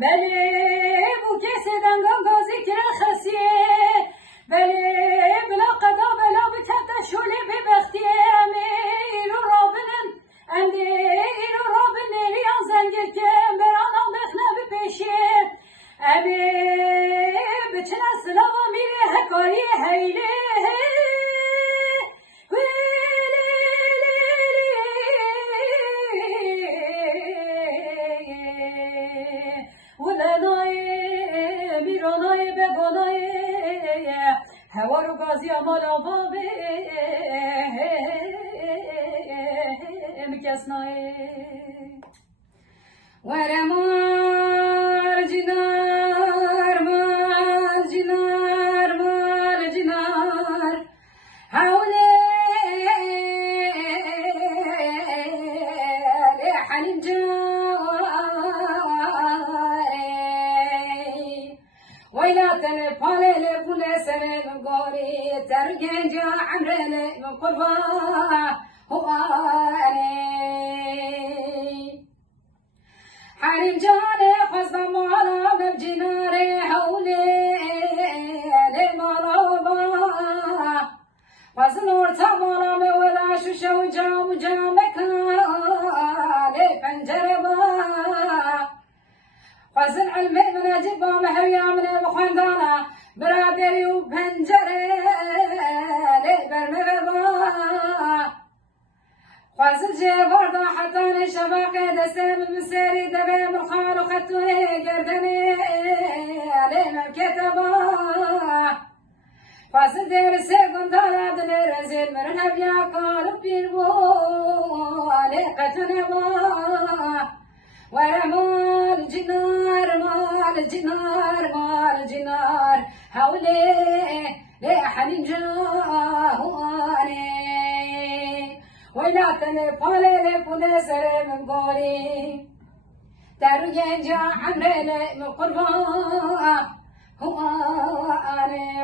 بله بو کسی دنگان گازی که خسیه بله بلا قدا بلا بتبت شوله ببختیه امیرو رابنن امیرو رابنن ریان زنگل که برانم بخنه بپیشه امیر بچن اسلام میره حکاری هیله ولنای میرانای بگانای هوارو گازی امال آبابه مکسنای ورمار جنار مال جنار مال جنار حوله حنين جاري ويلا تلفالي لفولي سنة مقوري ترجع جا عمري مقربا هو حنين جاري خزا مالا بجناري حولي لمرابا فزنور تمالا مولا شوشو جام جامكا پنجره فزن علمي من اجيب محويا من بخندانا برادري وبنجره برمغبا فزن جبردا حتى شباقي دسم مسيري دبي من خال وخطوه قردني علينا الكتبا فزن دير سيقون دالا دنير زين من نبيا قالوا بيربو عليقتنا ورمال جنار مال جنار مال جنار حولي لحنين جاهواني ويلا تلفالي لفولي سري من قولي تارو ينجا عمري من قربا هو أنا